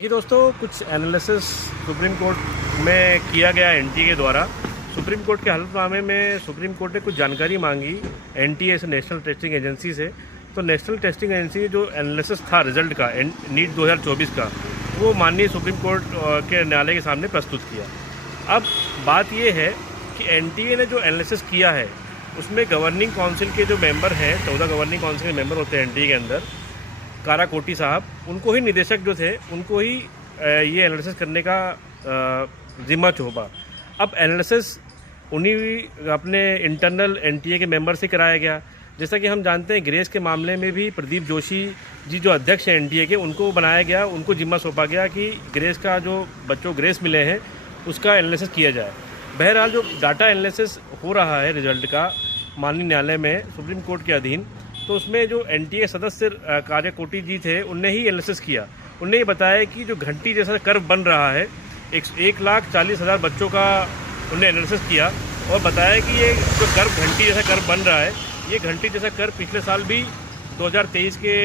ये दोस्तों कुछ एनालिसिस सुप्रीम कोर्ट में किया गया एनटीए के द्वारा। सुप्रीम कोर्ट के हलफनामे में सुप्रीम कोर्ट ने कुछ जानकारी मांगी एनटीए से, नेशनल टेस्टिंग एजेंसी से। तो नेशनल टेस्टिंग एजेंसी जो एनालिसिस था रिजल्ट का नीट 2024 का, वो माननीय सुप्रीम कोर्ट के न्यायालय के सामने प्रस्तुत किया। अब बात ये है कि एनटीए ने जो एनालिसिस किया है उसमें गवर्निंग काउंसिल के जो मेंबर हैं, 14 गवर्निंग काउंसिल के मेंबर होते हैं एनटीए के अंदर, काराकोटी साहब, उनको ही निदेशक जो थे उनको ही ये एनालिसिस करने का जिम्मा सौंपा। अब एनालिसिस उन्हीं अपने इंटरनल एनटीए के मेंबर से कराया गया। जैसा कि हम जानते हैं ग्रेस के मामले में भी प्रदीप जोशी जी जो अध्यक्ष हैं एनटीए के, उनको बनाया गया, उनको जिम्मा सौंपा गया कि ग्रेस का जो बच्चों ग्रेस मिले हैं उसका एनालिसिस किया जाए। बहरहाल जो डाटा एनालिसिस हो रहा है रिजल्ट का माननीय न्यायालय में सुप्रीम कोर्ट के अधीन, तो उसमें जो एनटीए सदस्य काराकोटी जी थे उनने ही एनालिसिस किया। उनने ये बताया कि जो घंटी जैसा कर्व बन रहा है, 1,40,000 बच्चों का उनने एनालिसिस किया और बताया कि ये जो कर्व घंटी जैसा कर्व बन रहा है, ये घंटी जैसा कर्व पिछले साल भी 2023 के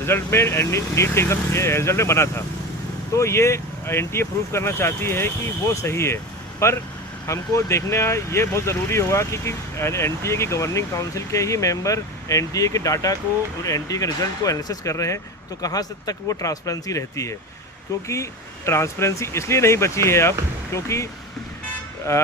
रिजल्ट में नीट एग्जाम रिजल्ट में बना था। तो ये एनटीए प्रूव करना चाहती है कि वो सही है, पर हमको देखना ये बहुत ज़रूरी होगा कि एनटीए की गवर्निंग काउंसिल के ही मेंबर एनटीए के डाटा को और एनटीए के रिजल्ट को एनालिसिस कर रहे हैं, तो कहाँ से तक वो ट्रांसपेरेंसी रहती है। क्योंकि ट्रांसपेरेंसी इसलिए नहीं बची है अब क्योंकि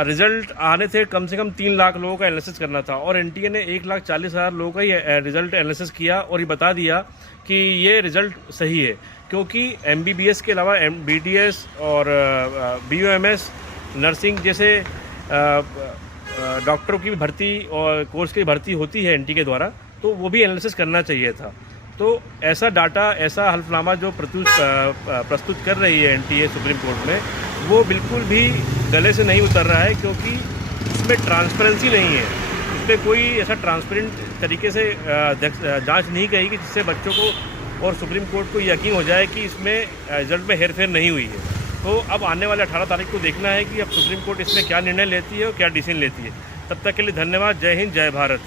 रिज़ल्ट आने थे, कम से कम 3 लाख लोगों का एनालिसिस करना था और एनटीए ने 1,40,000 लोगों का ही रिज़ल्ट एनालिसिस किया और ये बता दिया कि ये रिज़ल्ट सही है। क्योंकि एमबीबीएस के अलावा बीडीएस और बीयूएमएस, नर्सिंग जैसे डॉक्टरों की भी भर्ती और कोर्स की भर्ती होती है एनटीए के द्वारा, तो वो भी एनालिसिस करना चाहिए था। तो ऐसा डाटा, ऐसा हल्फनामा जो प्रस्तुत कर रही है एनटीए सुप्रीम कोर्ट में, वो बिल्कुल भी गले से नहीं उतर रहा है क्योंकि उसमें ट्रांसपेरेंसी नहीं है। उसमें कोई ऐसा ट्रांसपेरेंट तरीके से जांच नहीं की कि जिससे बच्चों को और सुप्रीम कोर्ट को यकीन हो जाए कि इसमें रिजल्ट में हेरफेर नहीं हुई है। तो अब आने वाले 18 तारीख को देखना है कि अब सुप्रीम कोर्ट इसमें क्या निर्णय लेती है और क्या डिसीजन लेती है। तब तक के लिए धन्यवाद। जय हिंद, जय भारत।